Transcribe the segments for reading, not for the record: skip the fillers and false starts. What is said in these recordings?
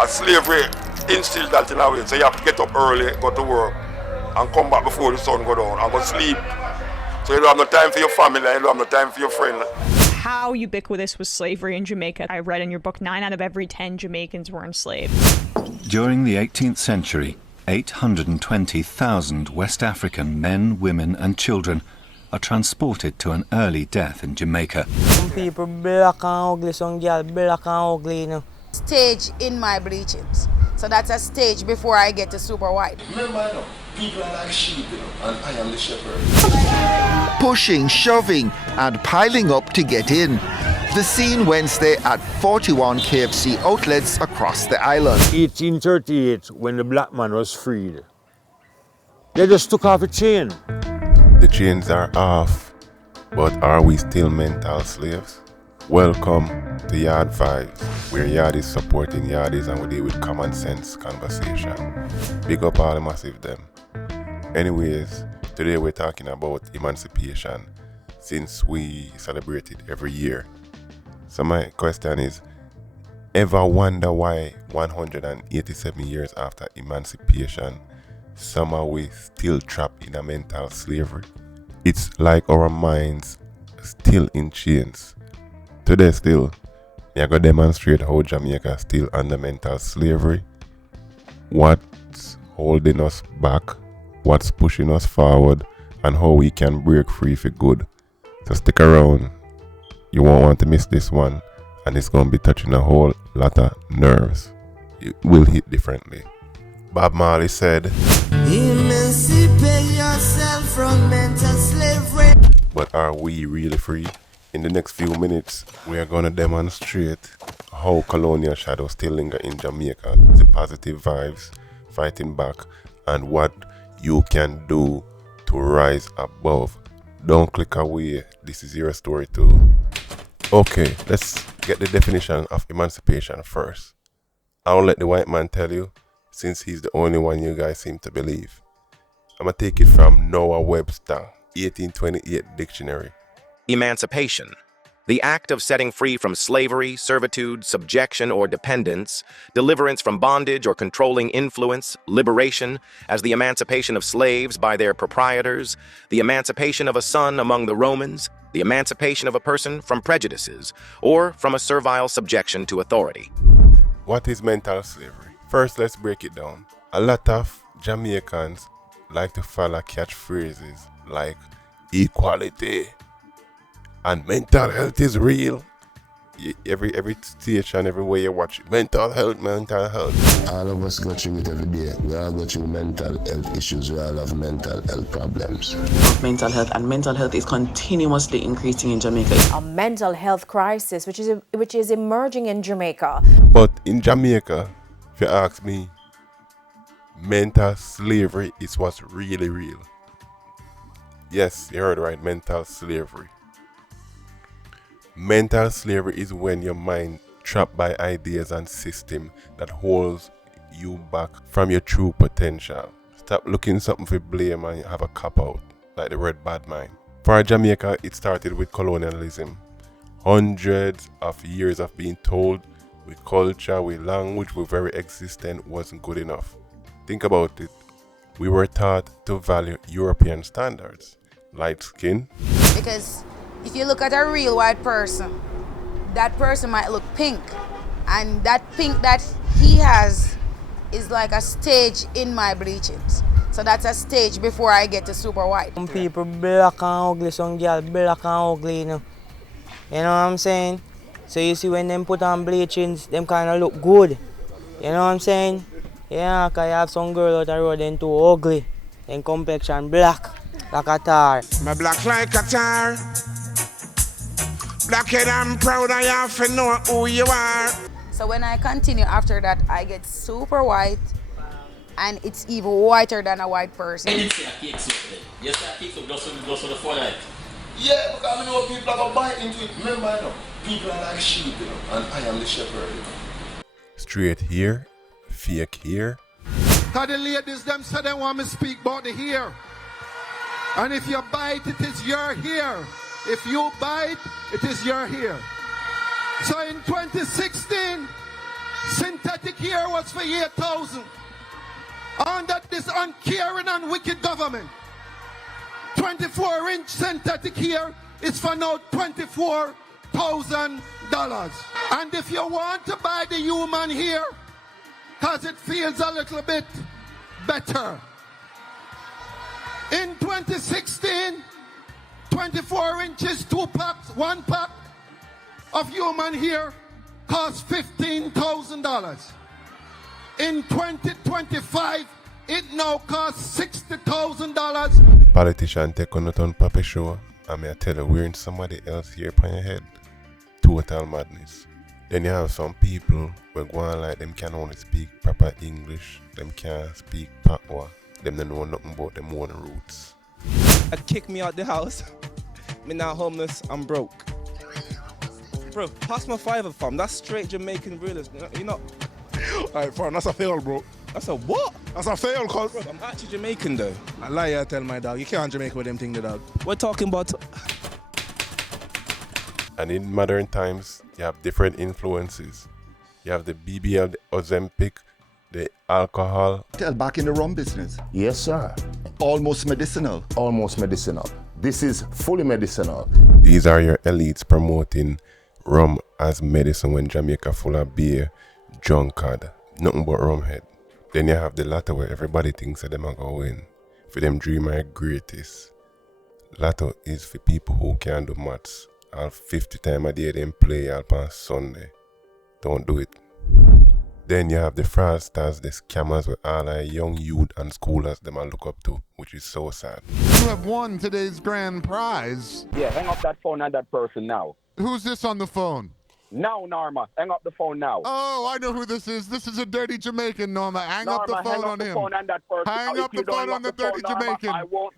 And slavery instilled that in a way. So you have to get up early, go to work, and come back before the sun go down, and go sleep. So you don't have no time for your family, you don't have no time for your friend. How ubiquitous was slavery in Jamaica? I read in your book 9 out of every 10 Jamaicans were enslaved. During the 18th century, 820,000 West African men, women and children are transported to an early death in Jamaica. Some people black and ugly, some girl black and ugly, you know. Stage in my bleachings. So that's a stage before I get to super white. Remember, people are like sheep, and I am the shepherd. Pushing, shoving and piling up to get in. The scene Wednesday at 41 KFC outlets across the island. 1838, when the black man was freed. They just took off a chain. The chains are off, but are we still mental slaves? Welcome to Yaad Vibez, where Yaad is supporting Yaadis and we deal with common sense conversation. Big up all the massive them. Anyways, today we're talking about emancipation since we celebrate it every year. So my question is, ever wonder why 187 years after emancipation, somehow we still trapped in a mental slavery? It's like our minds still in chains. Today still, we are going to demonstrate how Jamaica is still under mental slavery, what's holding us back, what's pushing us forward, and how we can break free for good. So stick around, you won't want to miss this one, and it's going to be touching a whole lot of nerves. It will hit differently. Bob Marley said, "Emancipate yourself from mental slavery." But are we really free? In the next few minutes, we are going to demonstrate how colonial shadows still linger in Jamaica, the positive vibes, fighting back, and what you can do to rise above. Don't click away, this is your story too. Okay, let's get the definition of emancipation first. I'll let the white man tell you, since he's the only one you guys seem to believe. I'm going to take it from Noah Webster, 1828 dictionary. Emancipation, the act of setting free from slavery, servitude, subjection, or dependence, deliverance from bondage or controlling influence, liberation, as the emancipation of slaves by their proprietors, the emancipation of a son among the Romans, the emancipation of a person from prejudices, or from a servile subjection to authority. What is mental slavery? First, let's break it down. A lot of Jamaicans like to follow catchphrases like equality and mental health is real. Every station, everywhere you watch it, mental health. All of us go through it every day. We all go through mental health issues. We all have mental health problems. Mental health, and mental health is continuously increasing in Jamaica. A mental health crisis which is emerging in Jamaica. But in Jamaica, if you ask me, mental slavery is what's really real. Yes, you heard right, mental slavery. Mental slavery is when your mind trapped by ideas and system that holds you back from your true potential. Stop looking something for blame and you have a cop out, like the word bad mind. For Jamaica, it started with colonialism. Hundreds of years of being told with culture, with language, with very existence wasn't good enough. Think about it. We were taught to value European standards. Light skin. Because if you look at a real white person, that person might look pink. And that pink that he has is like a stage in my bleachings. So that's a stage before I get to super white. Some people black and ugly, some girl black and ugly, you know. You know what I'm saying? So you see when them put on bleachings, them kind of look good. You know what I'm saying? Yeah, because you have some girl out the road, then too ugly. Then complexion black, like a tar. My black like a tar. Blackhead, I'm proud I have to know who you are. So when I continue after that, I get super white. And it's even whiter than a white person. You say a cake soup then? You say a cake soup just for the fun of it? Yeah, because I know people are going to bite into it. Remember, people are like sheep, and I am the shepherd. Straight here, fake here. Because the ladies, them say they want me to speak about the hair. And if you bite, it is your hair. If you bite, it is your hair. So in 2016, synthetic Centric here was for 8,000. Under this uncaring and wicked government, 24-inch synthetic here is for now $24,000. And if you want to buy the human here, because it feels a little bit better. In 2016, 24 inches, 2 packs, 1 pack of human hair cost $15,000. In 2025, it now costs $60,000. Politician take on not on Papa show, and I tell you, wearing somebody else here upon your head. Total madness. Then you have some people who go on like them can only speak proper English, them can't speak Patois, them don't know nothing about them own roots. Kick me out the house. Me now homeless, I'm broke. Bro, pass my fiver, fam. That's straight Jamaican realist. You know. Alright, fam, that's a fail, bro. That's a what? That's a fail, cuz. Bro, I'm actually Jamaican, though. I lie, I tell my dog. You can't Jamaica with them things, the dog. We're talking about... And in modern times, you have different influences. You have the BBL, the Ozempic, the alcohol. Back in the rum business. Yes, sir. Almost medicinal. Almost medicinal. This is fully medicinal. These are your elites promoting rum as medicine when Jamaica full of beer, drunkard, nothing but rum head. Then you have the latter where everybody thinks that them are going to win. For them dream are greatest. Latter is for people who can't do maths. All 50 times a day them play all on Sunday. Don't do it. Then you have the fraudsters, the scammers with all our young youth and schoolers them I look up to, which is so sad. You have won today's grand prize. Yeah, hang up that phone and that person now. Who's this on the phone? Now, Norma, hang up the phone now. Oh, I know who this is. This is a dirty Jamaican, Norma. Hang up Norma, the phone on him. Phone and that person. Hang up the phone on the dirty Jamaican. I won't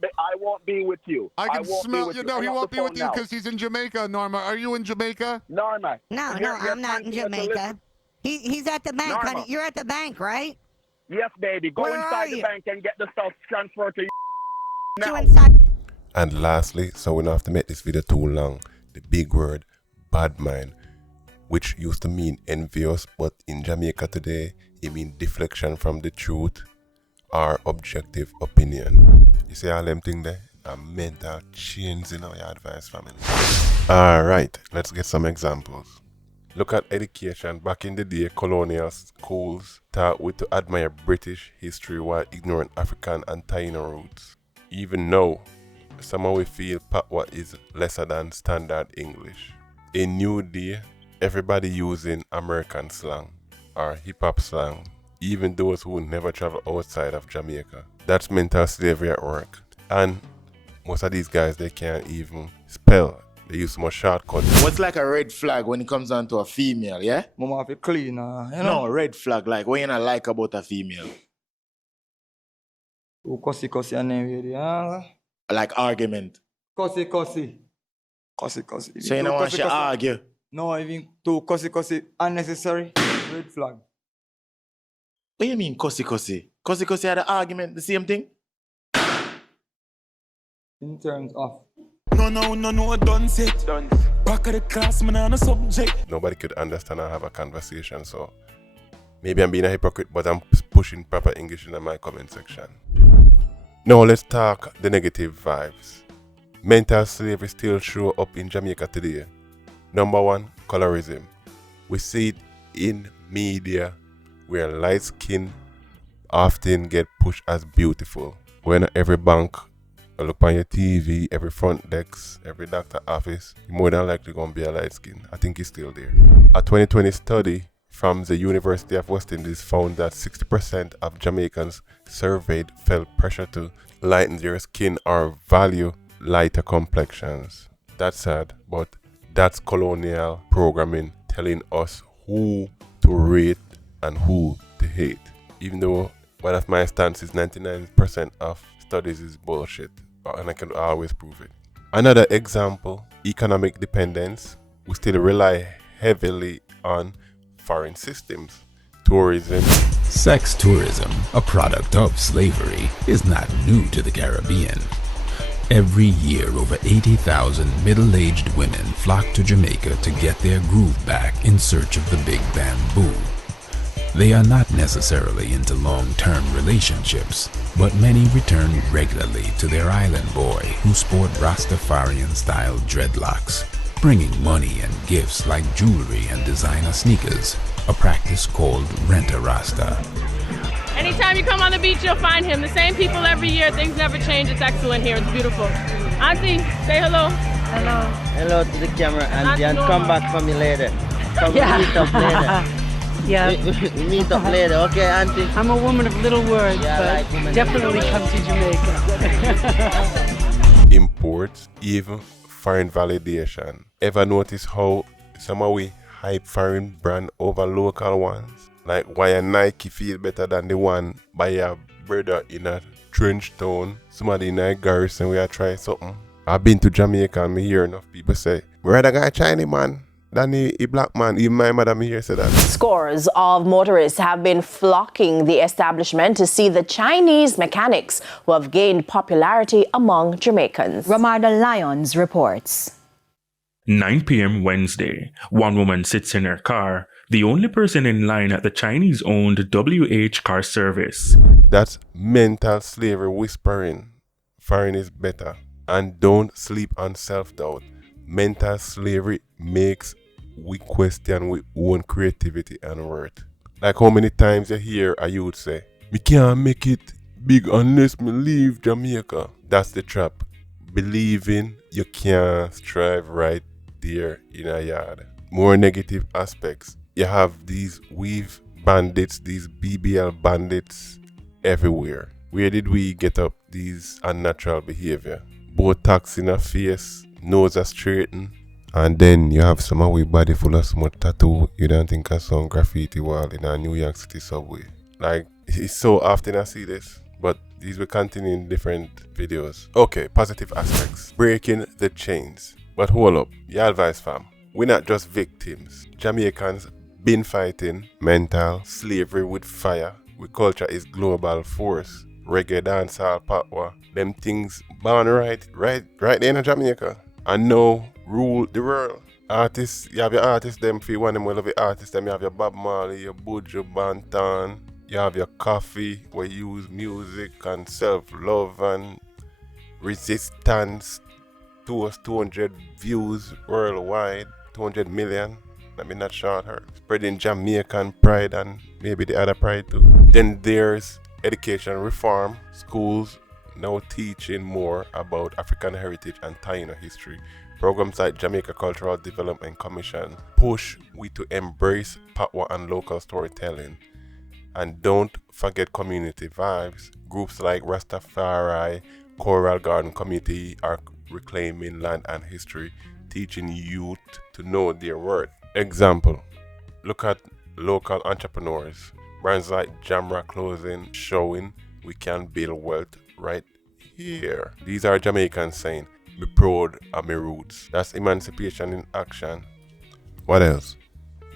be with you. I can smell you. No, he won't be with you because he's in Jamaica, Norma. Are you in Jamaica? Norma. No, I'm not in Jamaica. He's at the bank, honey. You're at the bank, right? Yes, baby. Go inside the bank and get the stuff transferred to you now. And lastly, so we don't have to make this video too long, the big word, bad mind, which used to mean envious, but in Jamaica today, it means deflection from the truth or objective opinion. You see all them things there? A mental change in our advice family. Alright, let's get some examples. Look at education. Back in the day, colonial schools taught we to admire British history while ignoring African and Taino roots. Even now, somehow we feel Patois is lesser than standard English. In New Day, everybody using American slang or hip-hop slang, even those who never travel outside of Jamaica. That's mental slavery at work. And most of these guys, they can't even spell. They use more shortcuts. What's like a red flag when it comes down to a female, yeah? Mama have it clean, you know? No, red flag, like what you not like about a female? Cussy and name, like argument. Cussy. So you don't want to argue? No, even too cussy, unnecessary. Red flag. What do you mean cussy? Cussy had an argument, the same thing? In terms of... No, done set. Back of the class, man, on a subject. Nobody could understand or have a conversation, so maybe I'm being a hypocrite, but I'm pushing proper English in my comment section. Now let's talk the negative vibes. Mental slavery still show up in Jamaica today. Number one, colorism. We see it in media where light skin often get pushed as beautiful. When every bank look on your TV, every front desk, every doctor office, you're more than likely going to be a light skin. I think it's still there. A 2020 study from the University of West Indies found that 60% of Jamaicans surveyed felt pressure to lighten their skin or value lighter complexions. That's sad, but that's colonial programming telling us who to rate and who to hate. Even though one of my stances, 99% of studies is bullshit, and I can always prove it. Another example, economic dependence. We still rely heavily on foreign systems. Tourism. Sex tourism, a product of slavery, is not new to the Caribbean. Every year, over 80,000 middle-aged women flock to Jamaica to get their groove back in search of the big bamboo. They are not necessarily into long-term relationships, but many return regularly to their island boy who sport Rastafarian-style dreadlocks, bringing money and gifts like jewelry and designer sneakers, a practice called Rent-a-Rasta. Anytime you come on the beach, you'll find him. The same people every year. Things never change. It's excellent here. It's beautiful. Auntie, say hello. Hello. Hello to the camera, Auntie, and come back for me later. Come Yeah. meet up later. Yeah. We meet up later, okay, Auntie? I'm a woman of little words, Yeah, but definitely come to Jamaica. Imports, even foreign validation. Ever notice how some of we hype foreign brand over local ones? Like why a Nike feel better than the one by a brother in a trench town, somebody in a garrison where I try something. I've been to Jamaica and me hear enough people say, we rather got a Chinese man than a black man. Even my mother me here say that. Scores of motorists have been flocking the establishment to see the Chinese mechanics who have gained popularity among Jamaicans. Ramarda Lyons reports. 9 p.m. Wednesday, one woman sits in her car, the only person in line at the Chinese-owned WH car service. That's mental slavery whispering. Foreign is better. And don't sleep on self-doubt. Mental slavery makes we question we own creativity and worth. Like how many times you hear a youth say, me can't make it big unless me leave Jamaica. That's the trap. Believing you can't strive right there in a yard. More negative aspects. You have these weave bandits, these BBL bandits everywhere. Where did we get up these unnatural behavior? Botox in a face, nose a straighten, and then you have some of we body full of small tattoo. You don't think of some graffiti wall in a New York City subway. Like, it's so often I see this, but these will continue in different videos. Okay, positive aspects. Breaking the chains. But hold up, Yaad Vibez fam. We're not just victims. Jamaicans been fighting mental slavery with fire. We culture is global force. Reggae, dancehall, patwa. Them things born right there in Jamaica. And now rule the world. Artists, you have your artists, them for one of them will have your artists, them you have your Bob Marley, your Buju Banton, you have your Coffee, where you use music and self-love and resistance towards 200 views worldwide, 200 million. Let me not short her. Spreading Jamaican pride and maybe the other pride too. Then there's education reform. Schools now teaching more about African heritage and Taino history. Programs like Jamaica Cultural Development Commission push we to embrace Patwa and local storytelling. And don't forget community vibes. Groups like Rastafari, Coral Garden Community are reclaiming land and history, teaching youth to know their worth. Example, look at local entrepreneurs. Brands like Jamra Clothing showing we can build wealth right here. These are Jamaicans saying, be proud of my roots. That's emancipation in action. What else?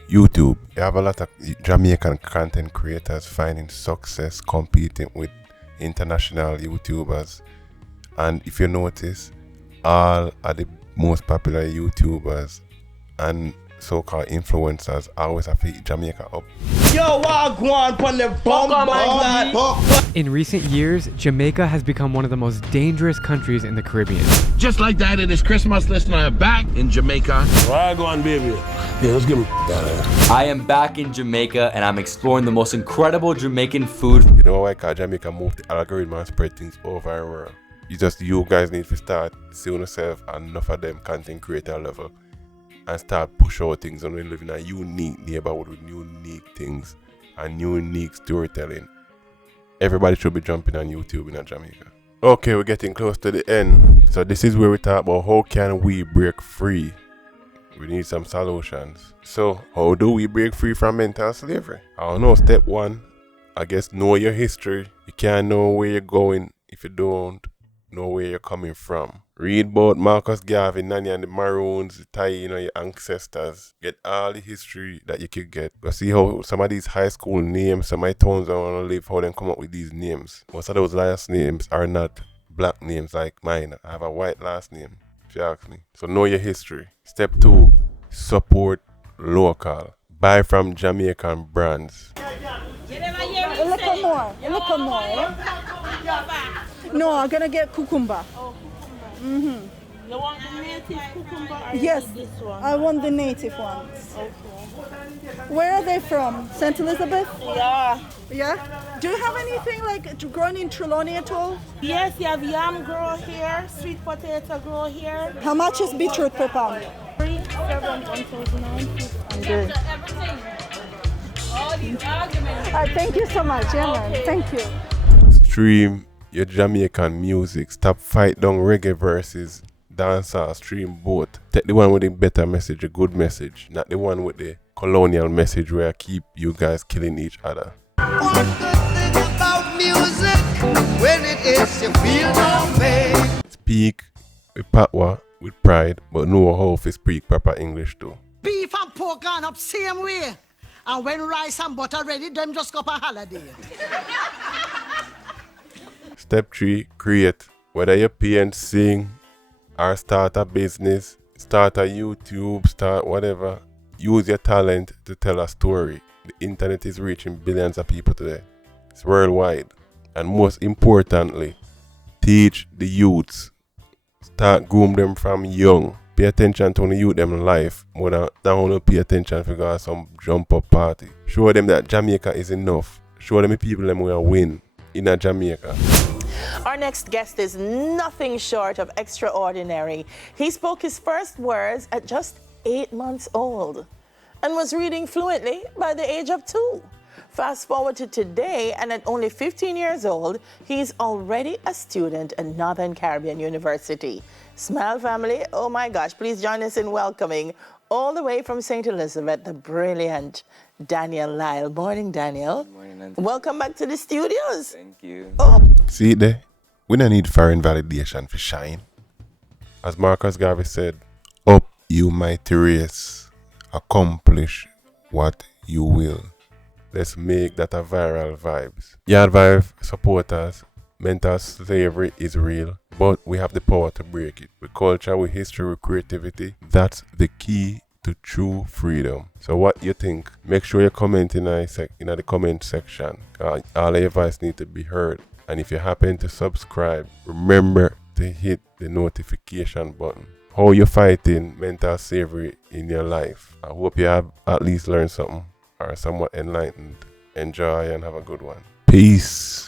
YouTube. You have a lot of Jamaican content creators finding success competing with international YouTubers. And if you notice, all of the most popular YouTubers and so-called influencers always have to hit Jamaica up. Yo, wagwan pon the bomb. In recent years, Jamaica has become one of the most dangerous countries in the Caribbean. Just like that, it is Christmas listener. I'm back in Jamaica. Wagwan, baby. Yeah, let's get me down here. I am back in Jamaica and I'm exploring the most incredible Jamaican food. You know why? Because Jamaica moved the algorithm and spread things over the world. You guys need to start seeing yourself and enough of them content creator level and start push out things and live in a unique neighborhood with unique things and unique storytelling. Everybody should be jumping on YouTube in Jamaica. Okay, we're getting close to the end. So this is where we talk about how can we break free. We need some solutions. So how do we break free from mental slavery? I don't know. Step one, I guess know your history. You can't know where you're going if you don't know where you're coming from. Read about Marcus Garvey, Nani and the Maroons, the Taino, your ancestors. Get all the history that you could get. But see how some of these high school names, some of my towns I want to live, how they come up with these names. Most of those last names are not black names like mine. I have a white last name, if you ask me. So know your history. Step two, support local. Buy from Jamaican brands. A little more. A little more. Yeah? No, I'm gonna get cucumber. Mm-hmm. You want the native cucumber or Yes, this one? I want the native ones. Okay. Where are they from? St. Elizabeth? Yeah. Yeah? Do you have anything like grown in Trelawney at all? Yes, you have yam grow here, sweet potato grow here. How much is beetroot per pound? 1,900. Thank you so much, yeah, man. Thank you. Stream your Jamaican music. Stop fight down reggae versus dancehall. Stream both. Take the one with the better message, a good message, not the one with the colonial message where I keep you guys killing each other. One good thing about music, when it is you feel no pain. Speak with patwa, with pride, but know how to speak proper English too. Beef and pork gone up same way. And when rice and butter ready, them just go up a holiday. Step 3, create. Whether you pay and sing or start a business, start a YouTube, start whatever, use your talent to tell a story. The internet is reaching billions of people today. It's worldwide. And most importantly, teach the youths. Start groom them from young. Pay attention to the youth them life more than only pay attention for go some jump up party. Show them that Jamaica is enough. Show them the people them will win in a Jamaica. Our next guest is nothing short of extraordinary. He spoke his first words at just 8 months old and was reading fluently by the age of 2. Fast forward to today, and at only 15 years old, he's already a student at Northern Caribbean University. Smile family, oh my gosh, please join us in welcoming all the way from St. Elizabeth, the brilliant Daniel Lyle. Morning, Daniel. Morning, Nancy. Welcome back to the studios. Thank you. Oh. See it there? We don't need foreign validation for shine. As Marcus Garvey said, up you mighty race, accomplish what you will. Let's make that a viral vibes. Yaad Vibe supporters, mental slavery is real, but we have the power to break it. With culture, with history, with creativity, that's the key to true freedom. So what you think? Make sure you comment in the comment section. All your voice need to be heard. And if you happen to subscribe, remember to hit the notification button. How you fighting mental slavery in your life? I hope you have at least learned something or somewhat enlightened. Enjoy and have a good one. Peace.